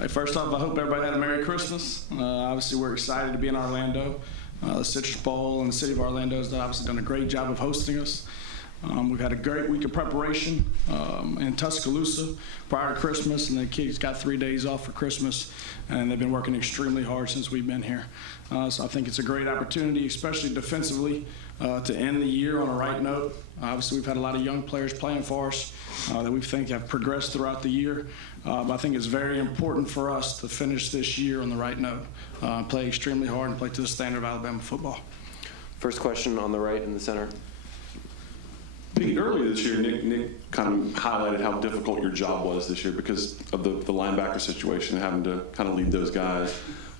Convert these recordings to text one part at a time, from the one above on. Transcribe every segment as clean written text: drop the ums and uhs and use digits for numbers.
Hey, first off, I hope everybody had a Merry Christmas. Obviously, we're excited to be in Orlando. The Citrus Bowl and the city of Orlando has obviously done a great job of hosting us. We've had a great week of preparation in Tuscaloosa prior to Christmas, and the kids got 3 days off for Christmas, and they've been working extremely hard since we've been here. So I think it's a great opportunity, especially defensively, to end the year on a right note. Obviously, we've had a lot of young players playing for us that we think have progressed throughout the year. But I think it's very important for us to finish this year on the right note, play extremely hard, and play to the standard of Alabama football. First question on the right in the center. Pete, earlier this year, Nick kind of highlighted how difficult your job was this year because of the linebacker situation, having to kind of lead those guys.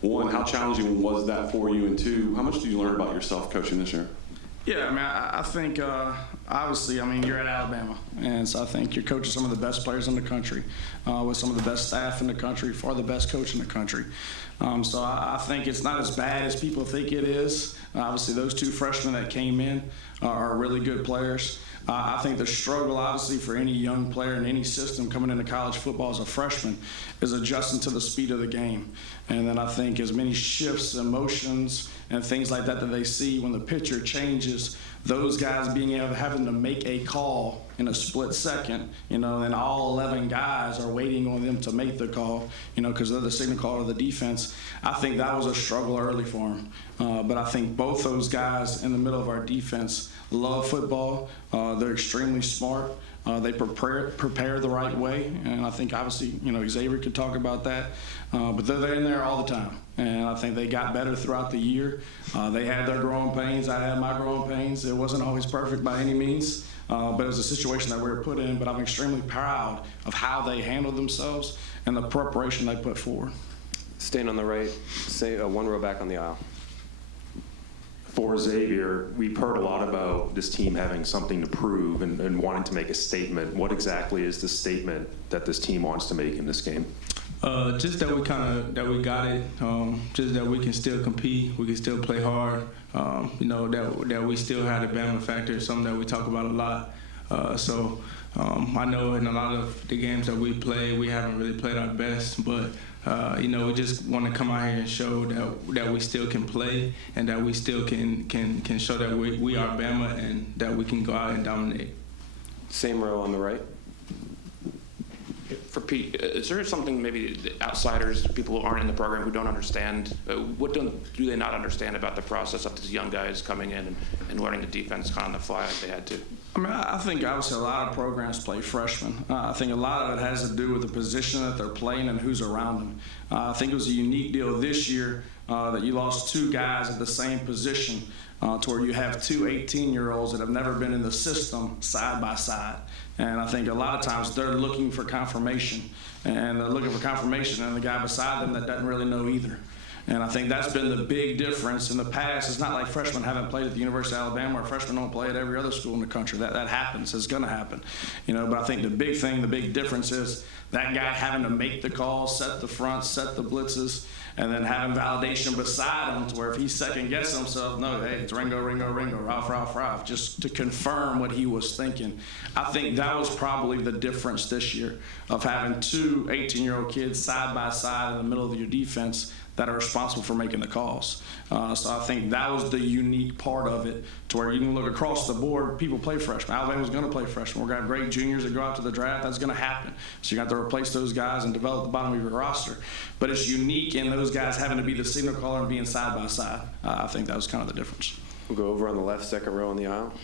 One, how challenging was that for you? And two, how much did you learn about yourself coaching this year? Yeah, I mean, I think, obviously, I mean, you're at Alabama, and so I think you're coaching some of the best players in the country, with some of the best staff in the country, for the best coach in the country. So I think it's not as bad as people think it is. Obviously, those two freshmen that came in are really good players. I think the struggle, obviously, for any young player in any system coming into college football as a freshman is adjusting to the speed of the game. And then I think as many shifts, emotions, and things like that they see when the pitcher changes, those guys being able having to make a call in a split second, and all 11 guys are waiting on them to make the call, because they're the signal caller of the defense. I think that was a struggle early for them. But I think both those guys in the middle of our defense love football. They're extremely smart. They prepare the right way, and I think obviously Xavier could talk about that, but they're in there all the time, and I think they got better throughout the year. They had their growing pains. I had my growing pains. It wasn't always perfect by any means, but it was a situation that we were put in. But I'm extremely proud of how they handled themselves and the preparation they put forward. Staying on the right, say one row back on the aisle. For Xavier, we've heard a lot about this team having something to prove and wanting to make a statement. What exactly is the statement that this team wants to make in this game? Just that we got it. Just that we can still compete, we can still play hard. That we still have the Bama factor, something that we talk about a lot. I know in a lot of the games that we play, we haven't really played our best, but we just want to come out here and show that we still can play and that we still can show that we are Bama and that we can go out and dominate. Same row on the right. For Pete, is there something maybe the outsiders, people who aren't in the program, who don't understand? What do they not understand about the process of these young guys coming in and learning the defense kind of on the fly like they had to? I mean, I think obviously a lot of programs play freshmen. I think a lot of it has to do with the position that they're playing and who's around them. I think it was a unique deal this year that you lost two guys at the same position to where you have two 18-year-olds that have never been in the system side by side. And I think a lot of times they're looking for confirmation. And they're looking for confirmation, and the guy beside them that doesn't really know either. And I think that's been the big difference in the past. It's not like freshmen haven't played at the University of Alabama or freshmen don't play at every other school in the country. That happens. It's going to happen. But I think the big difference is that guy having to make the call, set the front, set the blitzes, and then having validation beside him to where if he second-guesses himself, no, hey, it's Ringo, Ralph, just to confirm what he was thinking. I think that was probably the difference this year of having two 18-year-old kids side by side in the middle of your defense that are responsible for making the calls. So I think that was the unique part of it, to where you can look across the board, people play freshmen. Alabama's going to play freshmen. We're going to have great juniors that go out to the draft. That's going to happen. So you got to replace those guys and develop the bottom of your roster. But it's unique in those guys having to be the signal caller and being side by side. I think that was kind of the difference. We'll go over on the left, second row on the aisle.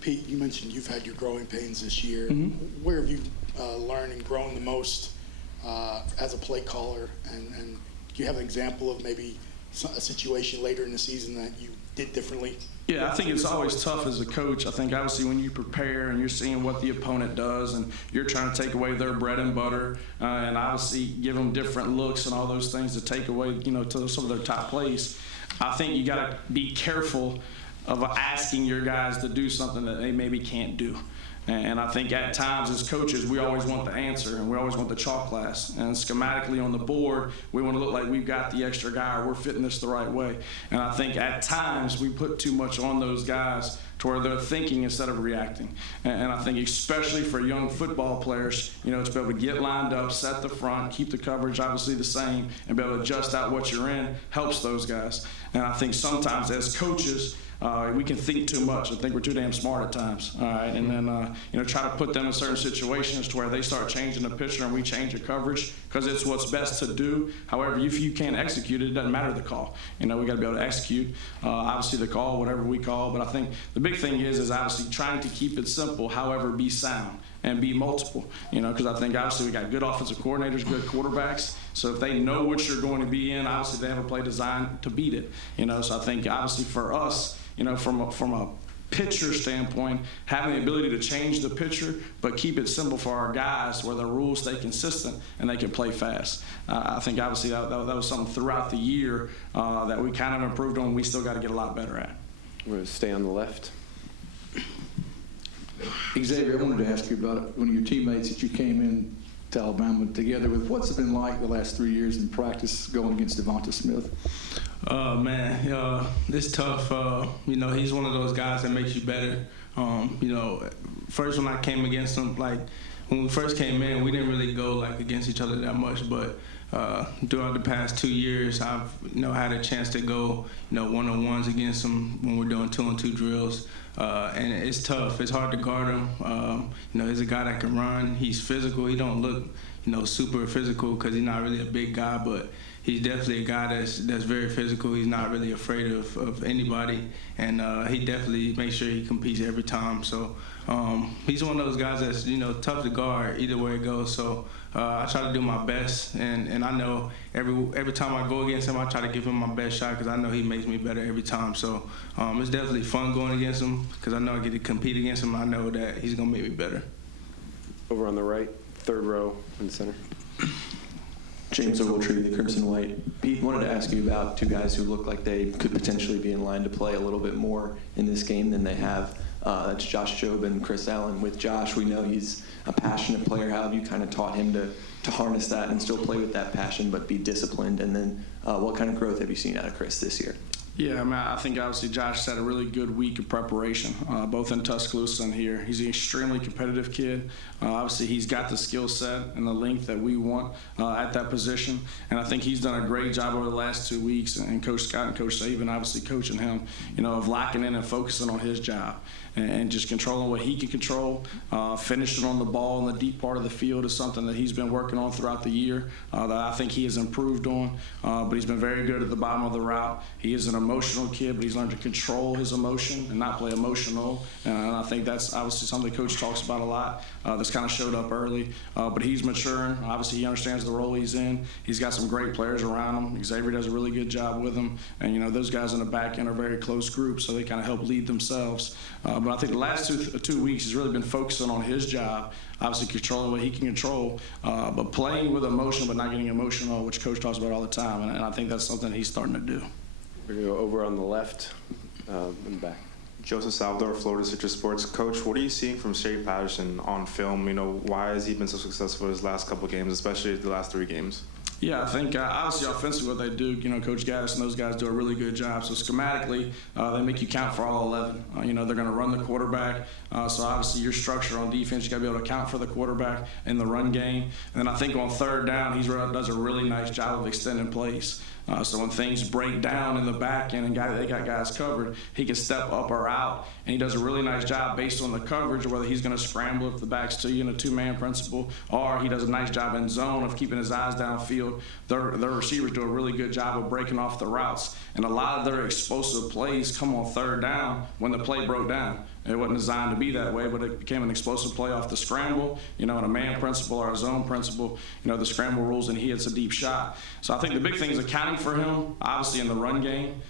Pete, you mentioned you've had your growing pains this year. Mm-hmm. Where have you learned and grown the most as a play caller? And do you have an example of maybe a situation later in the season that you did differently? Yeah, I think it's always tough as a coach. I think obviously when you prepare and you're seeing what the opponent does and you're trying to take away their bread and butter and obviously give them different looks and all those things to take away, to some of their top plays, I think you got to be careful of asking your guys to do something that they maybe can't do. And I think at times as coaches, we always want the answer and we always want the chalk glass. And schematically on the board, we want to look like we've got the extra guy or we're fitting this the right way. And I think at times we put too much on those guys to where they're thinking instead of reacting. And I think especially for young football players, to be able to get lined up, set the front, keep the coverage obviously the same, and be able to adjust out what you're in helps those guys. And I think sometimes as coaches, we can think too much. I think we're too damn smart at times. All right, and then try to put them in certain situations to where they start changing the picture and we change the coverage because it's what's best to do. However, if you can't execute it, it doesn't matter the call. We got to be able to execute. Obviously, the call, whatever we call. But I think the big thing is obviously trying to keep it simple. However, be sound and be multiple. Because I think obviously we got good offensive coordinators, good quarterbacks. So if they know what you're going to be in, obviously they have a play designed to beat it. So I think obviously for us, from a pitcher standpoint, having the ability to change the pitcher, but keep it simple for our guys where the rules stay consistent and they can play fast. I think obviously that was something throughout the year that we kind of improved on. We still got to get a lot better at. We're going to stay on the left. Xavier, I wanted to ask you about one of your teammates that you came in to Alabama together with. What's it been like the last 3 years in practice going against Devonta Smith? Man, it's tough. He's one of those guys that makes you better. First when I came against him, like when we first came in, we didn't really go against each other that much, but throughout the past 2 years, I've had a chance to go one-on-ones against him when we're doing 2-on-2 drills, and it's tough. It's hard to guard him. He's a guy that can run. He's physical. He don't look super physical because he's not really a big guy, but he's definitely a guy that's very physical. He's not really afraid of anybody, and he definitely makes sure he competes every time. So he's one of those guys that's tough to guard either way it goes. So I try to do my best, and I know every time I go against him, I try to give him my best shot because I know he makes me better every time. So it's definitely fun going against him because I know I get to compete against him. I know that he's gonna make me better. Over on the right, third row in the center. James Ogletree, the Crimson White. Pete, wanted to ask you about two guys who look like they could potentially be in line to play a little bit more in this game than they have. That's Josh Jobe and Chris Allen. With Josh, we know he's a passionate player. How have you kind of taught him to harness that and still play with that passion but be disciplined? And then what kind of growth have you seen out of Chris this year? Yeah, I think obviously Josh had a really good week of preparation, both in Tuscaloosa and here. He's an extremely competitive kid. Obviously, he's got the skill set and the length that we want at that position. And I think he's done a great job over the last 2 weeks, and Coach Scott and Coach Saban obviously coaching him, of locking in and focusing on his job and just controlling what he can control. Finishing on the ball in the deep part of the field is something that he's been working on throughout the year that I think he has improved on. But he's been very good at the bottom of the route. He is an emotional kid, but he's learned to control his emotion and not play emotional. And I think that's obviously something the coach talks about a lot. That's kind of showed up early. But he's maturing. Obviously, he understands the role he's in. He's got some great players around him. Xavier does a really good job with him. And, those guys in the back end are very close groups, so they kind of help lead themselves. But I think the last two weeks he's really been focusing on his job, obviously controlling what he can control, but playing with emotion but not getting emotional, which Coach talks about all the time. And I think that's something he's starting to do. We're going to go over on the left in the back. Joseph Salvador, Florida Citrus Sports. Coach, what are you seeing from Shea Patterson on film? Why has he been so successful his last couple of games, especially the last 3 games? Yeah, I think obviously offensively what they do, Coach Gaddis and those guys do a really good job. So schematically, they make you count for all 11. They're going to run the quarterback. So obviously your structure on defense, you got to be able to account for the quarterback in the run game. And then I think on third down, he does a really nice job of extending plays. So when things break down in the back end and they got guys covered, he can step up or out. And he does a really nice job based on the coverage, whether he's going to scramble if the back's to you in a 2-man principle, or he does a nice job in zone of keeping his eyes downfield. Their receivers do a really good job of breaking off the routes. And a lot of their explosive plays come on third down when the play broke down. It wasn't designed to be that way, but it became an explosive play off the scramble, in a man principle or a zone principle, the scramble rules, and he hits a deep shot. So I think the big thing is accounting for him, obviously in the run game.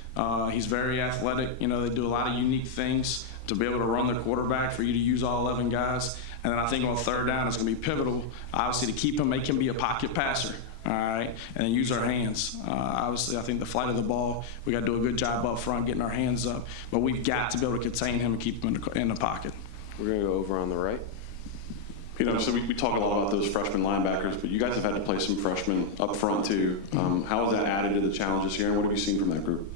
He's very athletic. They do a lot of unique things to be able to run the quarterback for you to use all 11 guys. And then I think on third down, it's going to be pivotal, obviously, to keep him, make him be a pocket passer. All right, and then use our hands. Obviously, I think the flight of the ball, we got to do a good job up front getting our hands up, but we've got to be able to contain him and keep him in the pocket. We're going to go over on the right. So we talk a lot about those freshman linebackers, but you guys have had to play some freshmen up front too. How has that added to the challenge this year, and what have you seen from that group?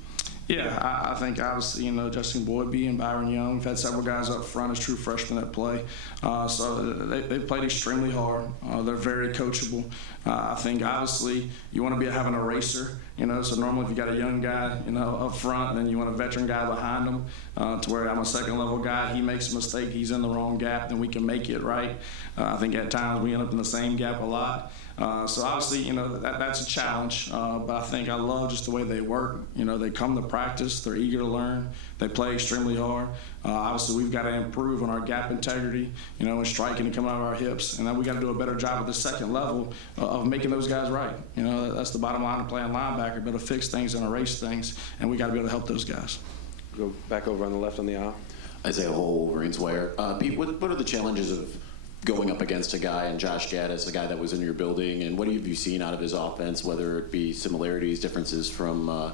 Yeah, I think obviously, Justin Boydby and Byron Young, we've had several guys up front as true freshmen that play. So they played extremely hard. They're very coachable. I think obviously you want to be having a racer, so normally if you got a young guy, up front, then you want a veteran guy behind him to where I'm a second level guy. He makes a mistake, he's in the wrong gap, then we can make it right. I think at times we end up in the same gap a lot. So obviously, that's a challenge, but I think I love just the way they work. They come to practice, they're eager to learn, they play extremely hard. Obviously, we've got to improve on our gap integrity, and striking and coming out of our hips, and then we got to do a better job at the second level of making those guys right. That's the bottom line of playing linebacker, but to fix things and erase things, and we got to be able to help those guys. Go back over on the left on the aisle. Isaiah Hole, Wolverines Wire. Pete, what are the challenges of going up against a guy and Josh Gaddis, a guy that was in your building, and what have you seen out of his offense, whether it be similarities, differences from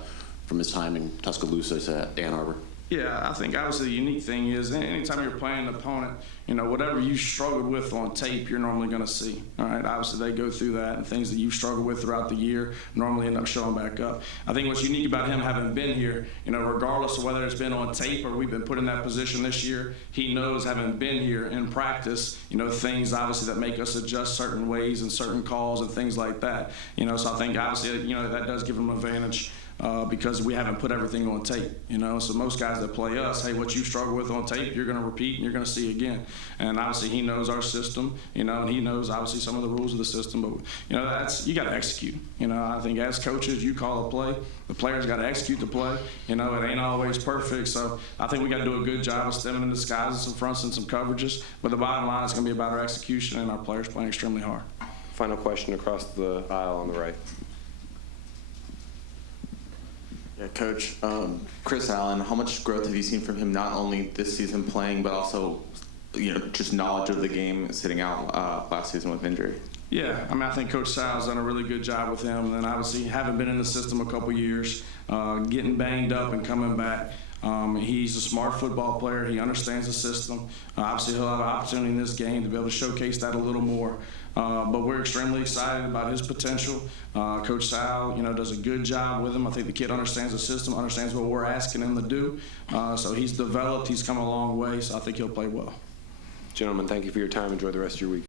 his time in Tuscaloosa to Ann Arbor? Yeah, I think obviously the unique thing is anytime you're playing an opponent, whatever you struggled with on tape, you're normally going to see. All right, obviously they go through that, and things that you've struggled with throughout the year normally end up showing back up. I think what's unique about him having been here, regardless of whether it's been on tape or we've been put in that position this year, he knows having been here in practice, things obviously that make us adjust certain ways and certain calls and things like that. So I think obviously, that does give him an advantage. Because we haven't put everything on tape, So most guys that play us, hey, what you struggle with on tape, you're going to repeat and you're going to see again. And obviously he knows our system, and he knows obviously some of the rules of the system. But you got to execute. I think as coaches, you call a play, the players got to execute the play. It ain't always perfect. So I think we got to do a good job of stemming in disguises, some fronts and some coverages. But the bottom line is going to be about our execution and our players playing extremely hard. Final question across the aisle on the right. Yeah, Coach, Chris Allen, how much growth have you seen from him, not only this season playing, but also, just knowledge of the game sitting out last season with injury? Yeah, I think Coach Sal's done a really good job with him, and obviously having been in the system a couple years, getting banged up and coming back. He's a smart football player. He understands the system. Obviously, he'll have an opportunity in this game to be able to showcase that a little more. But we're extremely excited about his potential. Coach Sal, does a good job with him. I think the kid understands the system, understands what we're asking him to do. So he's developed. He's come a long way. So I think he'll play well. Gentlemen, thank you for your time. Enjoy the rest of your week.